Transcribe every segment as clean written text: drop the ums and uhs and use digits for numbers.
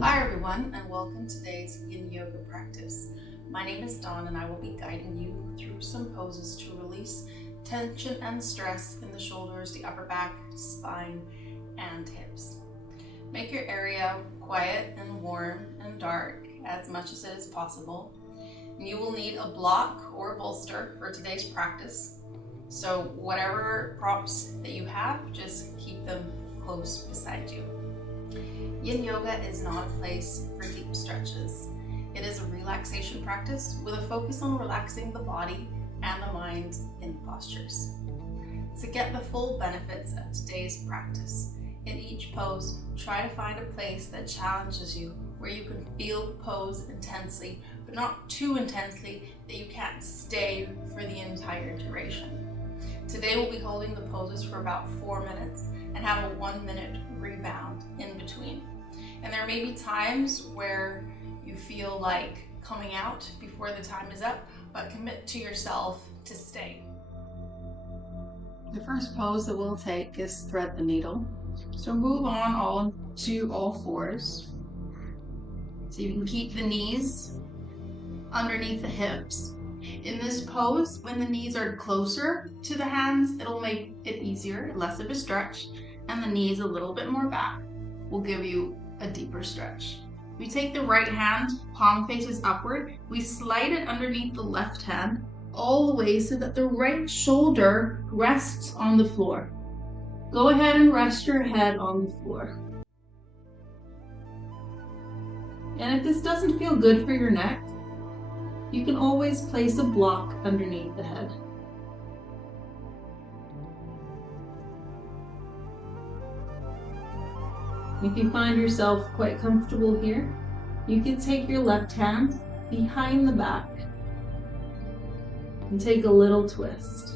Hi everyone, and welcome to today's Yin Yoga practice. My name is Dawn and I will be guiding you through some poses to release tension and stress in the shoulders, the upper back, spine, and hips. Make your area quiet and warm and dark as much as it is possible. You will need a block or a bolster for today's practice. So whatever props that you have, just keep them close beside you. Yin Yoga is not a place for deep stretches. It is a relaxation practice with a focus on relaxing the body and the mind in postures. To get the full benefits of today's practice, in each pose, try to find a place that challenges you, where you can feel the pose intensely, but not too intensely that you can't stay for the entire duration. Today we'll be holding the poses for about 4 minutes and have a 1-minute rebound in between. And there may be times where you feel like coming out before the time is up, but commit to yourself to stay. The first pose that we'll take is thread the needle. So move on to all fours. So you can keep the knees underneath the hips. In this pose, when the knees are closer to the hands, it'll make it easier, less of a stretch, and the knees a little bit more back will give you a deeper stretch. We take the right hand, palm faces upward. We slide it underneath the left hand all the way so that the right shoulder rests on the floor. Go ahead and rest your head on the floor. And if this doesn't feel good for your neck, you can always place a block underneath the head. If you find yourself quite comfortable here, you can take your left hand behind the back and take a little twist.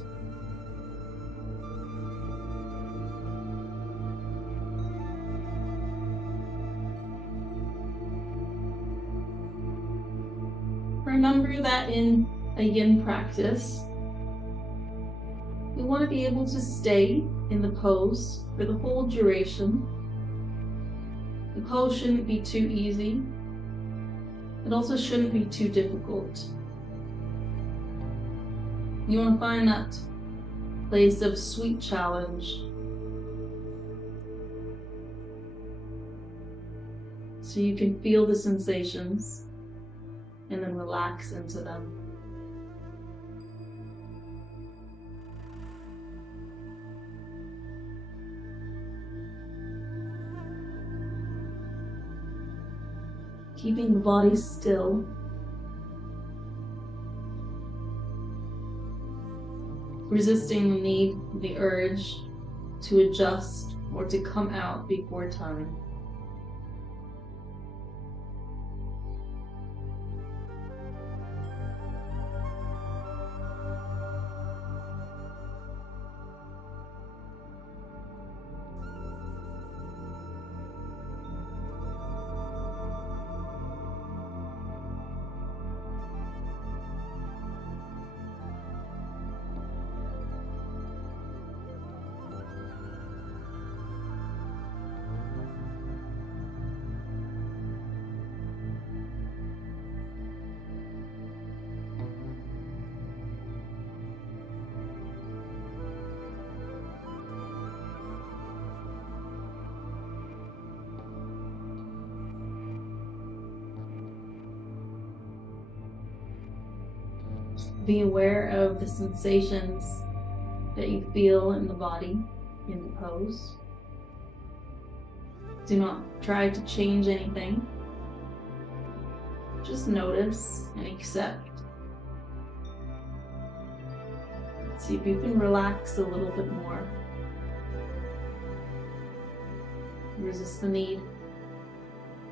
Remember that in a yin practice, we want to be able to stay in the pose for the whole duration. The pose shouldn't be too easy. It also shouldn't be too difficult. You want to find that place of sweet challenge. So you can feel the sensations and then relax into them. Keeping the body still. Resisting the need, the urge to adjust or to come out before time. Be aware of the sensations that you feel in the body in the pose. Do not try to change anything. Just notice and accept. See if you can relax a little bit more. Resist the need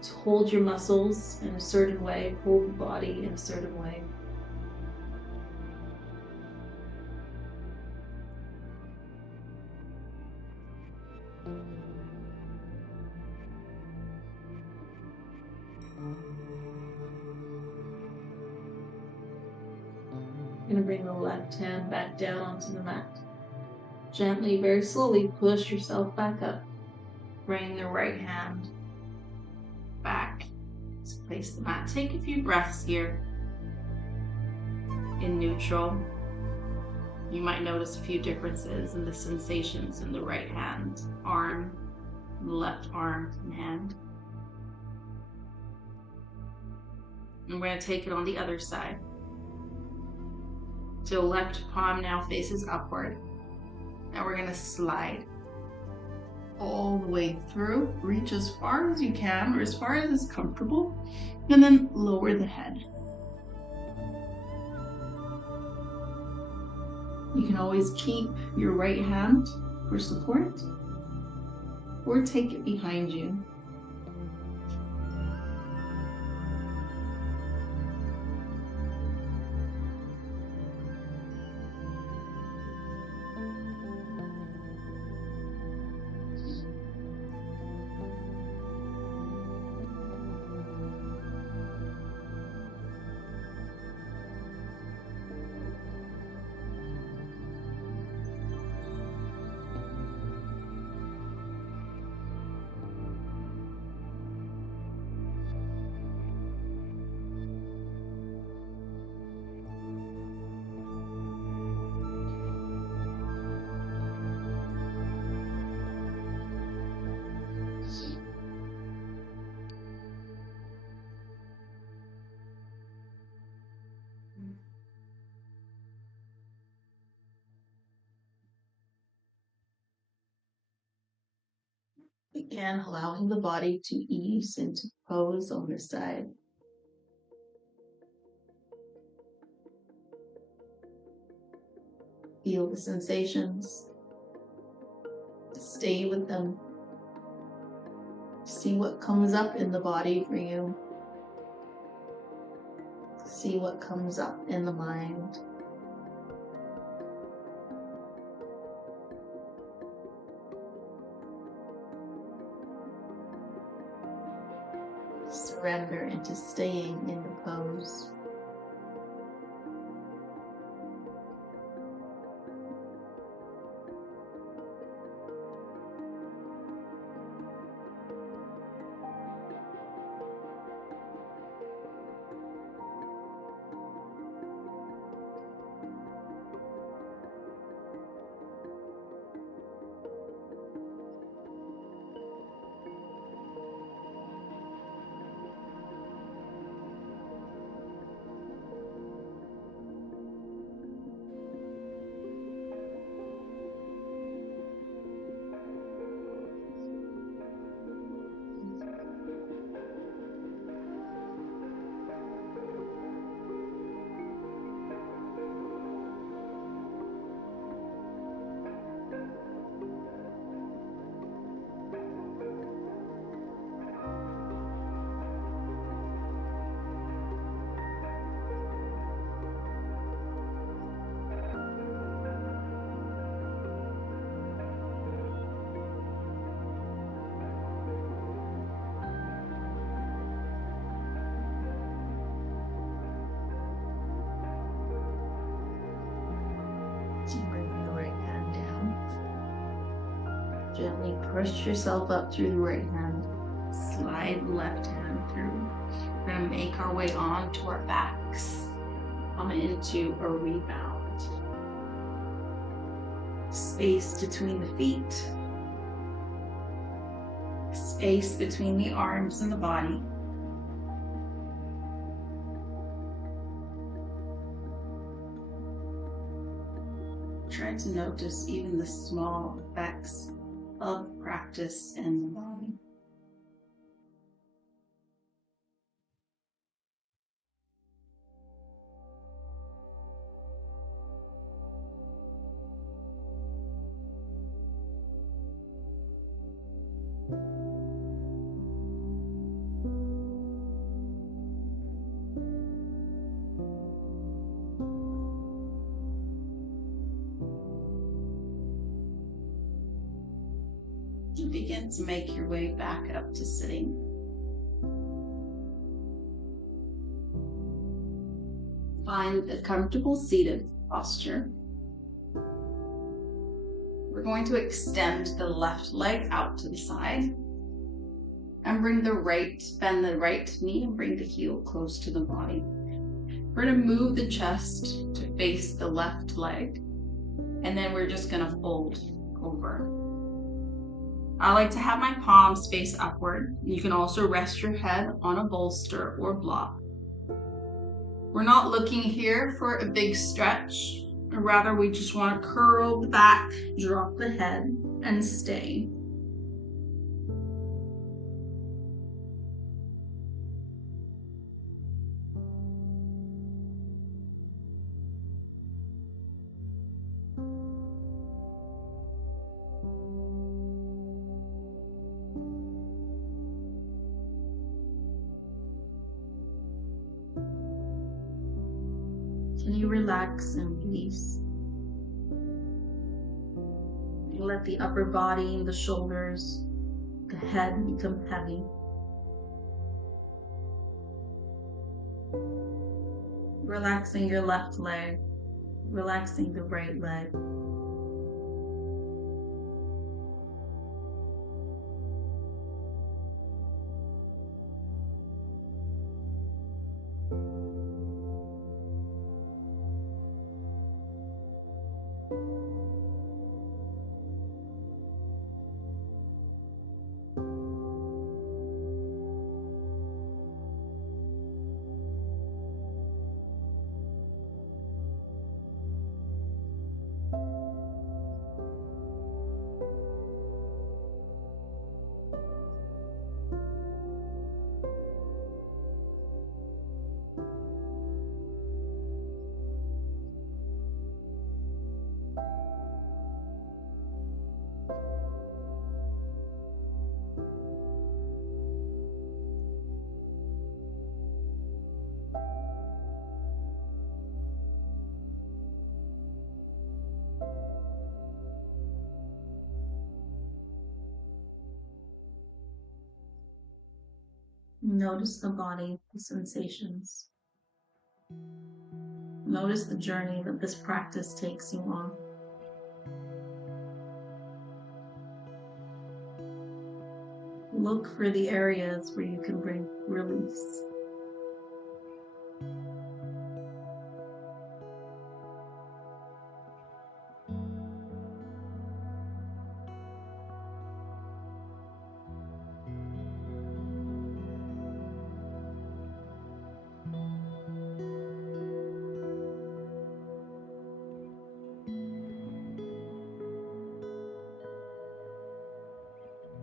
to hold your muscles in a certain way, hold the body in a certain way. I'm going to bring the left hand back down onto the mat. Gently, very slowly push yourself back up. Bring the right hand back Let's place the mat. Take a few breaths here in neutral. You might notice a few differences in the sensations in the right hand, arm, left arm and hand. And we're going to take it on the other side. So left palm now faces upward. And we're going to slide all the way through. Reach as far as you can or as far as is comfortable. And then lower the head. You can always keep your right hand for support or take it behind you. Again, allowing the body to ease into pose on this side. Feel the sensations. Stay with them. See what comes up in the body for you. See what comes up in the mind. Surrender into staying in the pose. Bring the right hand down. Gently push yourself up through the right hand. Slide the left hand through. We're going to make our way on to our backs. Come into a rebound. Space between the feet. Space between the arms and the body. Try to notice even the small effects of practice in the body. You begin to make your way back up to sitting. Find a comfortable seated posture. We're going to extend the left leg out to the side And bend the right knee and bring the heel close to the body. We're gonna move the chest to face the left leg, and then we're just gonna fold over. I like to have my palms face upward. You can also rest your head on a bolster or block. We're not looking here for a big stretch, or rather we just want to curl the back, drop the head, and stay. Can you relax and release? Let the upper body, the shoulders, the head become heavy. Relaxing your left leg, relaxing the right leg. Notice the body, the sensations. Notice the journey that this practice takes you on. Look for the areas where you can bring release.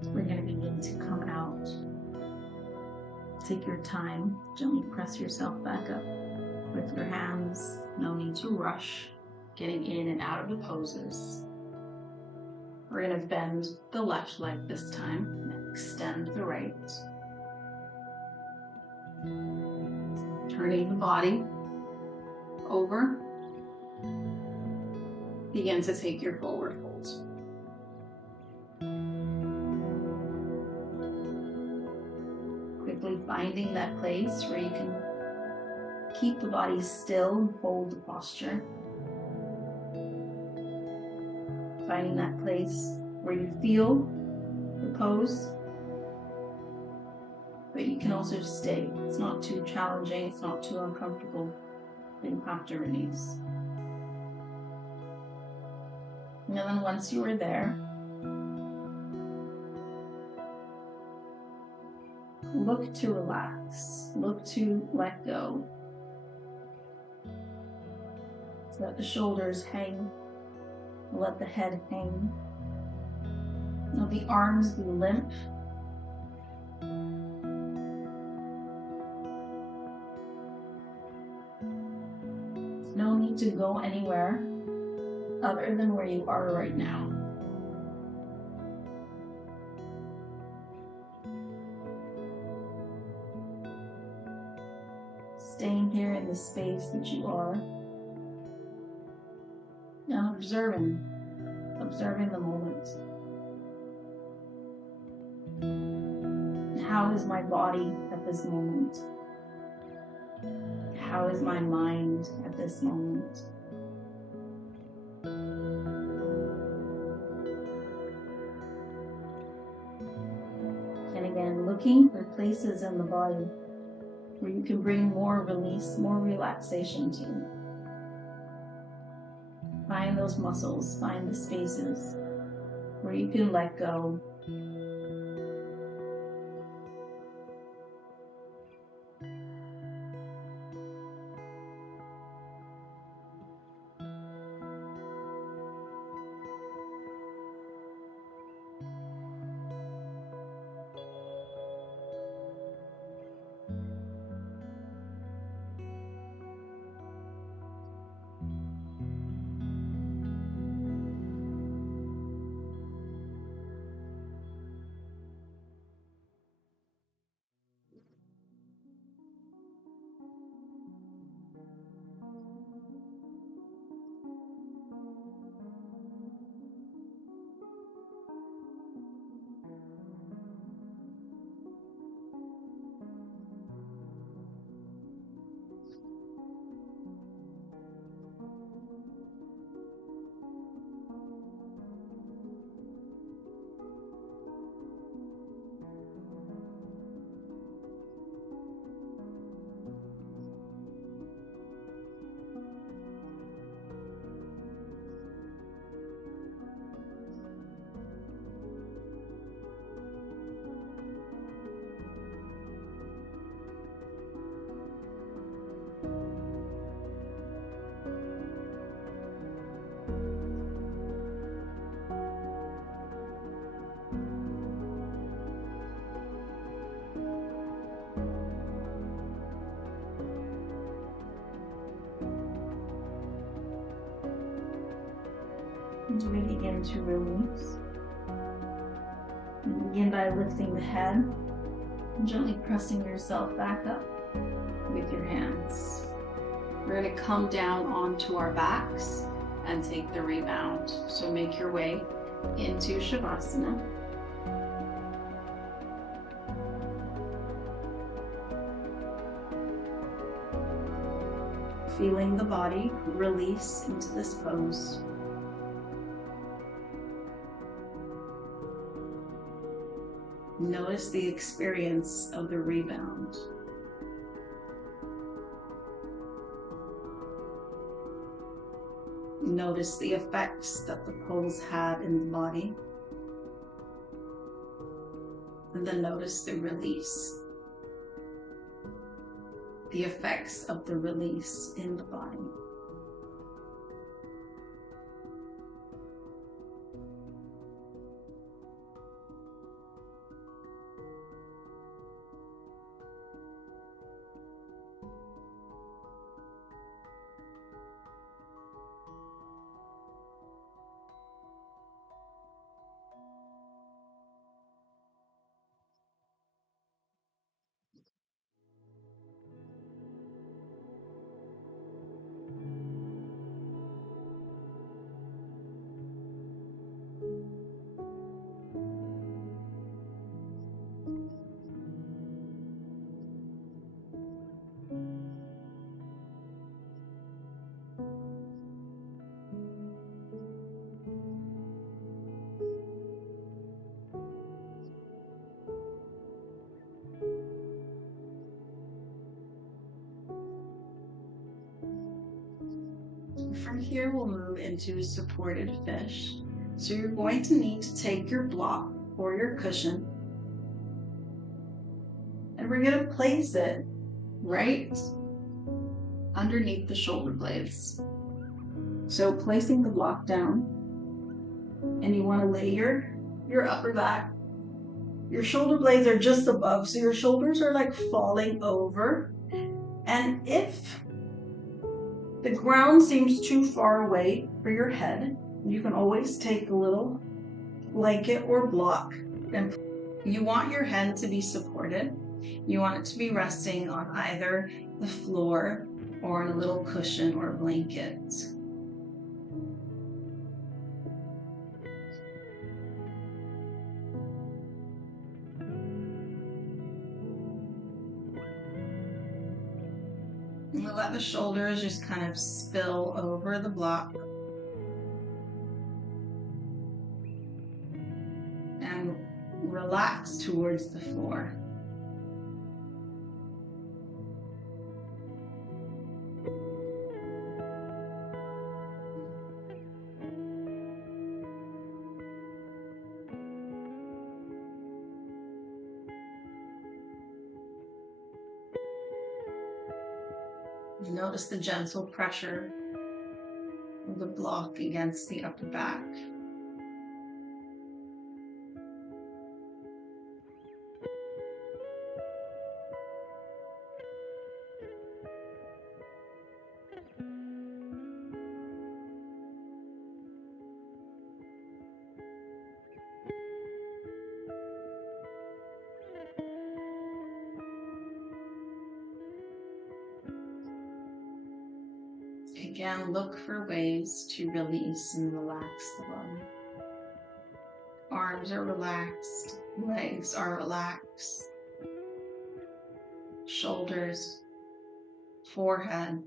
We're going to begin to come out. Take your time. Gently press yourself back up with your hands. No need to rush getting in and out of the poses. We're going to bend the left leg this time and extend the right. Turning the body over. Begin to take your forward fold. Quickly finding that place where you can keep the body still and hold the posture. Finding that place where you feel the pose, but you can also stay. It's not too challenging, it's not too uncomfortable, but you have to release. And then once you are there, look to relax, look to let go. Let the shoulders hang, let the head hang. Let the arms be limp. No need to go anywhere other than where you are right now. Staying here in the space that you are and observing the moment. How is my body at this moment? How is my mind at this moment? And again, look looking for places in the body where you can bring more release, more relaxation to. Find those muscles, find the spaces where you can let go. As we begin to release, begin by lifting the head and gently pressing yourself back up with your hands. We're going to come down onto our backs and take the rebound. So make your way into Shavasana. Feeling the body release into this pose. Notice the experience of the rebound. Notice the effects that the pose had in the body. And then notice the release. The effects of the release in the body. From here, we'll move into supported fish. So you're going to need to take your block or your cushion, and we're going to place it right underneath the shoulder blades. So placing the block down, and you want to lay your upper back. Your shoulder blades are just above, so your shoulders are like falling over. And if the ground seems too far away for your head, you can always take a little blanket or block. And you want your head to be supported. You want it to be resting on either the floor or on a little cushion or blanket. And we'll let the shoulders just kind of spill over the block. And relax towards the floor. Notice the gentle pressure of the block against the upper back. Again, look for ways to release and relax the body. Arms are relaxed, legs are relaxed, shoulders, forehead.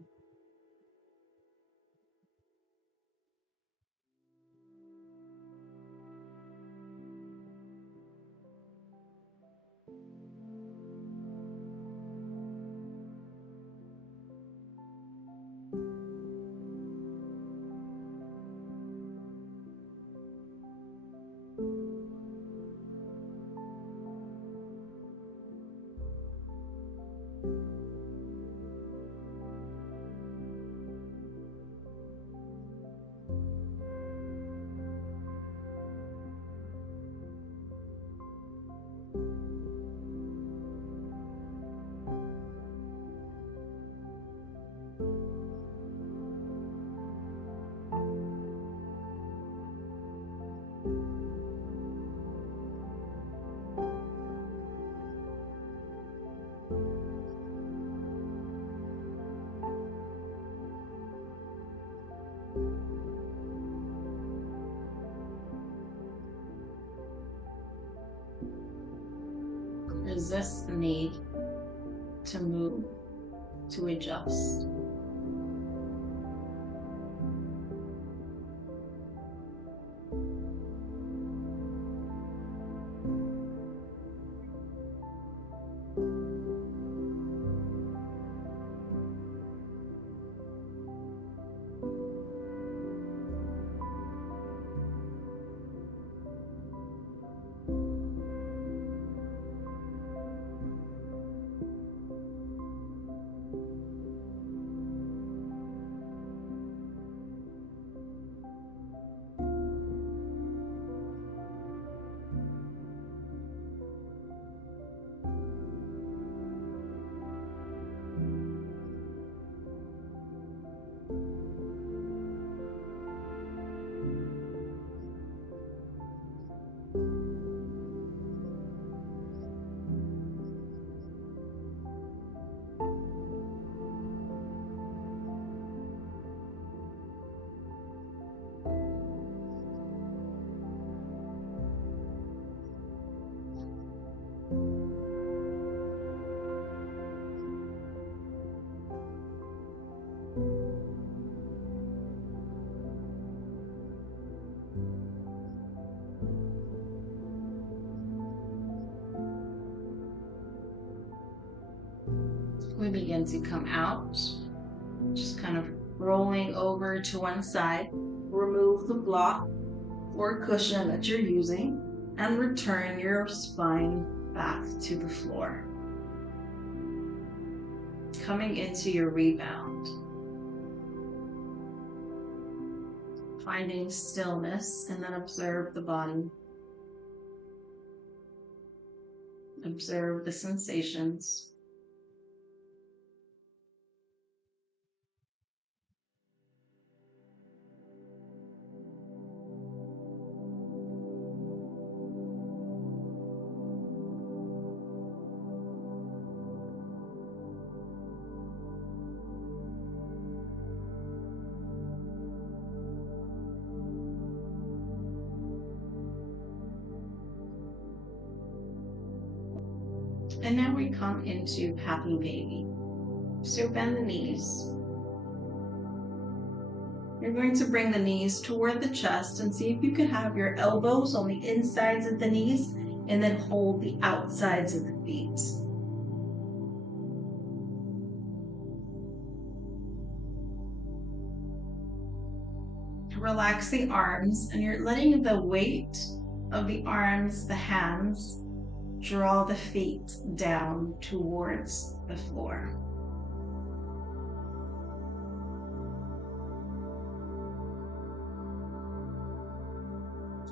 Resist the need to move, to adjust. We begin to come out, just kind of rolling over to one side. Remove the block or cushion that you're using and return your spine back to the floor. Coming into your rebound. Finding stillness, and then observe the body. Observe the sensations. And now we come into happy baby. So bend the knees. You're going to bring the knees toward the chest and see if you can have your elbows on the insides of the knees and then hold the outsides of the feet. Relax the arms, and you're letting the weight of the arms, the hands, draw the feet down towards the floor.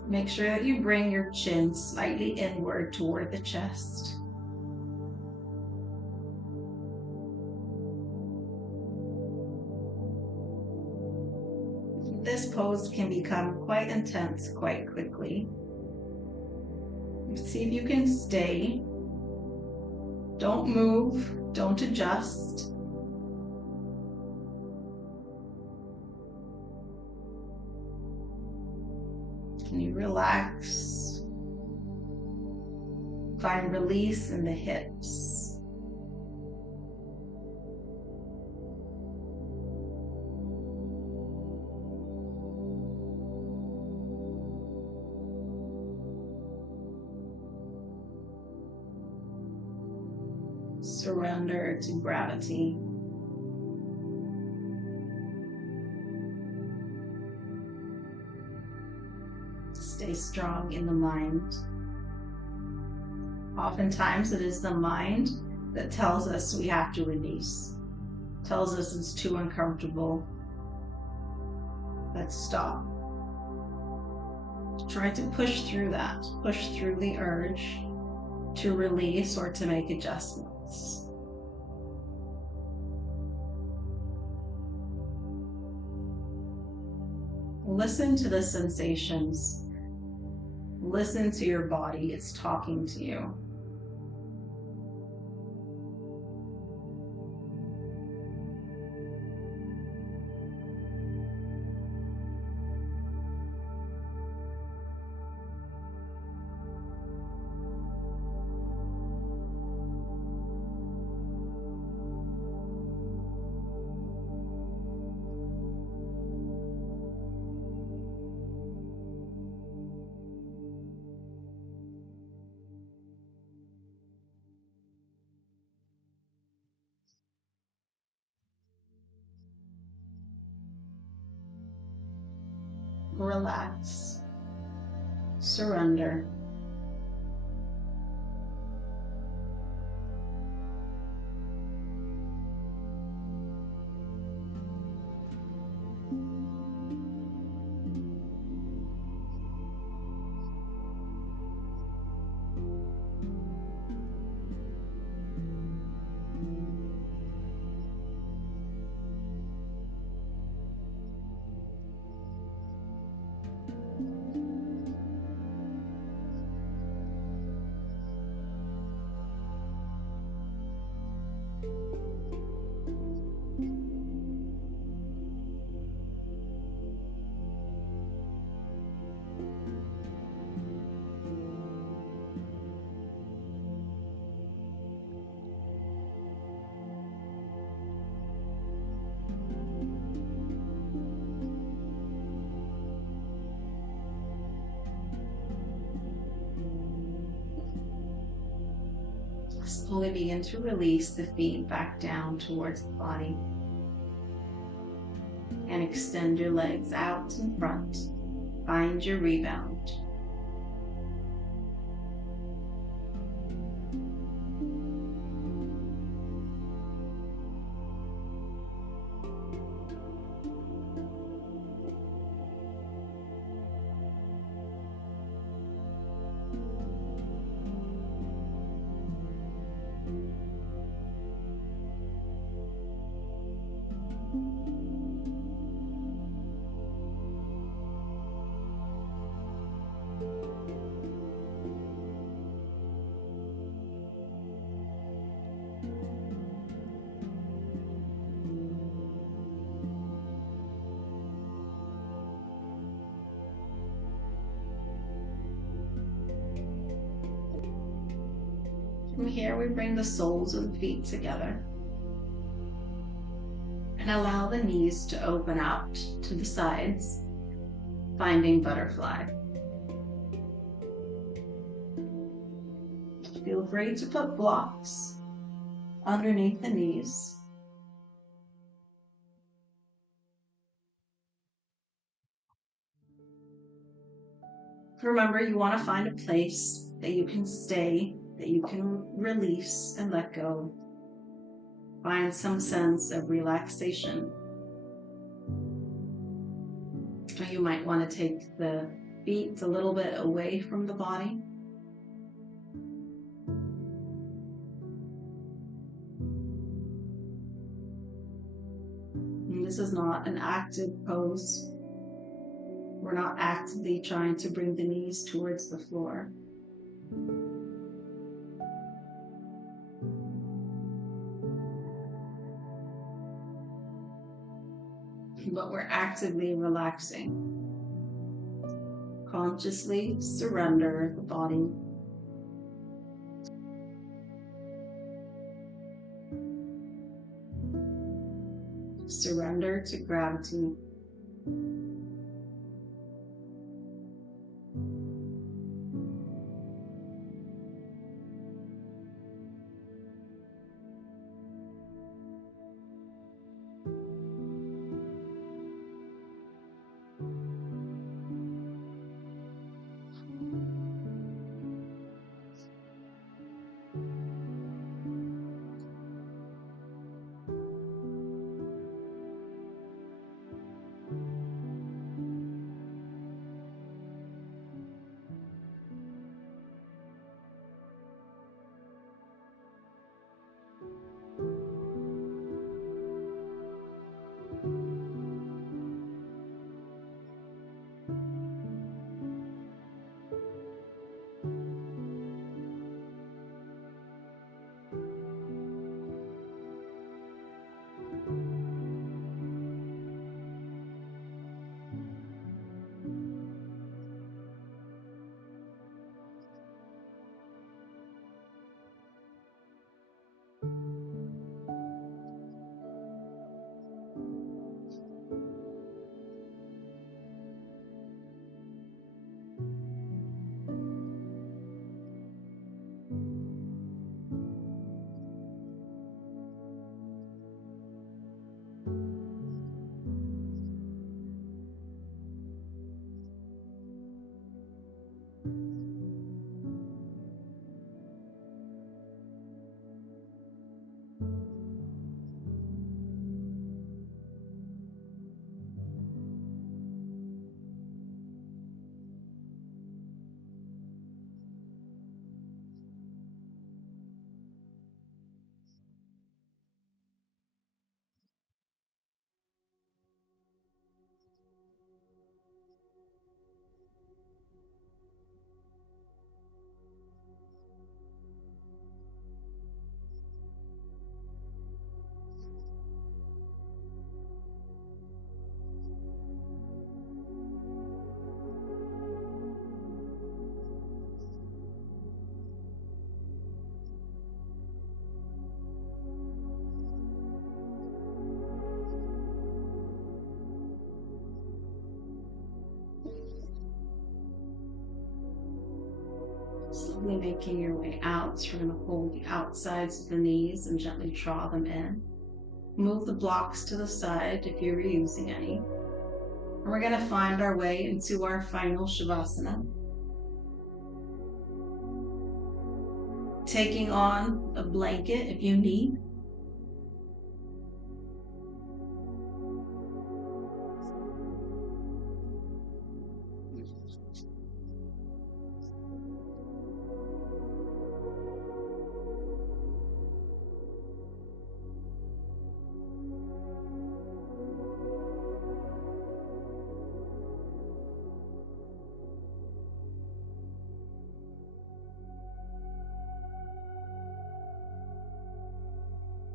Make sure that you bring your chin slightly inward toward the chest. This pose can become quite intense quite quickly. See if you can stay. Don't move, don't adjust. Can you relax? Find release in the hips. Surrender to gravity. Stay strong in the mind. Oftentimes it is the mind that tells us we have to release, tells us it's too uncomfortable. Let's stop. Try to push through that, push through the urge to release or to make adjustments. Listen to the sensations. Listen to your body. It's talking to you. Relax. Surrender. Slowly begin to release the feet back down towards the body. And extend your legs out in front. Find your rebound. From here, we bring the soles of the feet together and allow the knees to open out to the sides, finding butterfly. Feel free to put blocks underneath the knees. Remember, you want to find a place that you can stay, that you can release and let go. Find some sense of relaxation. Or you might want to take the feet a little bit away from the body. And this is not an active pose. We're not actively trying to bring the knees towards the floor. But we're actively relaxing. Consciously surrender the body. Surrender to gravity. Slowly making your way out, you're going to hold the outsides of the knees and gently draw them in. Move the blocks to the side if you're reusing any. And we're going to find our way into our final Shavasana. Taking on a blanket if you need.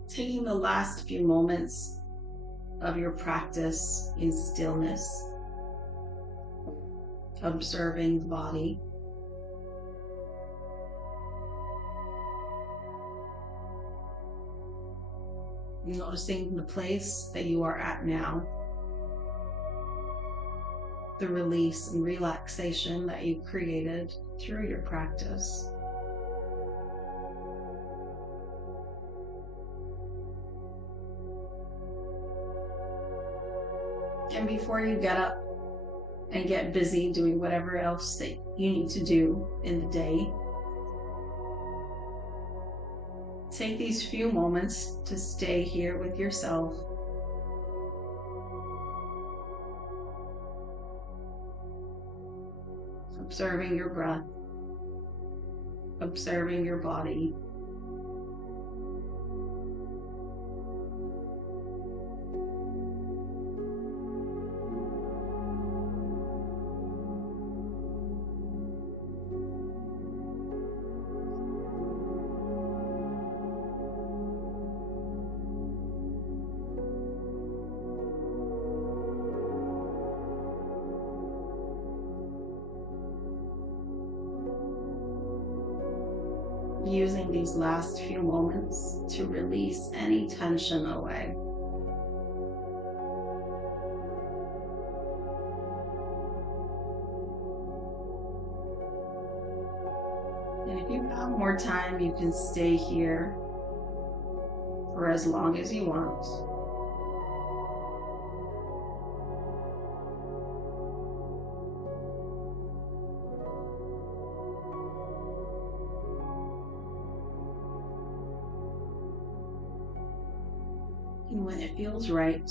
Taking the last few moments of your practice in stillness, observing the body. Noticing the place that you are at now, the release and relaxation that you created through your practice. And before you get up and get busy doing whatever else that you need to do in the day, take these few moments to stay here with yourself. observing your breath, observing your body. Using these last few moments to release any tension away. And if you have more time, you can stay here for as long as you want. And when it feels right,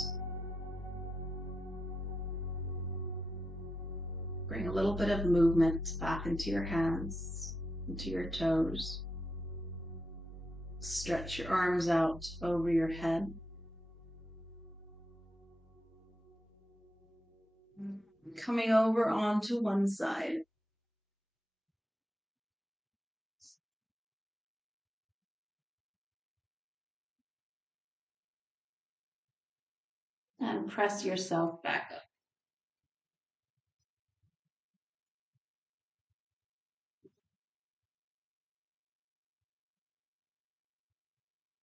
bring a little bit of movement back into your hands, into your toes. Stretch your arms out over your head. Coming over onto one side. And press yourself back up.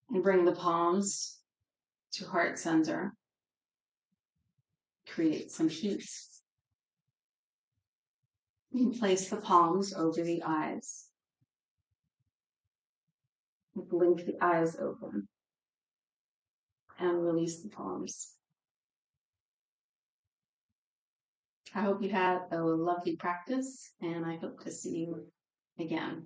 And bring the palms to heart center. Create some heat. You can place the palms over the eyes. Blink the eyes open. And release the palms. I hope you had a lovely practice, and I hope to see you again.